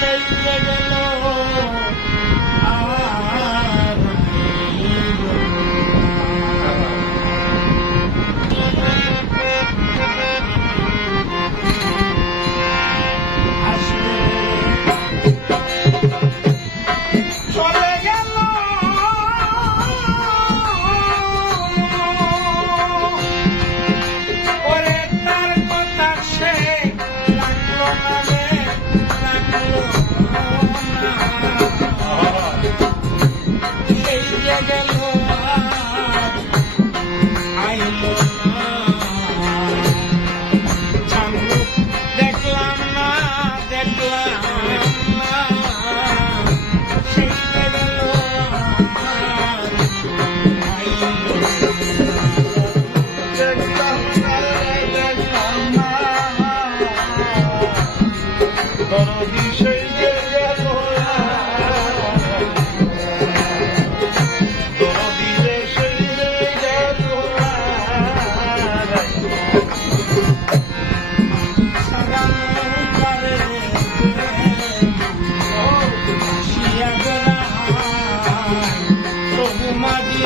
Şey, şey.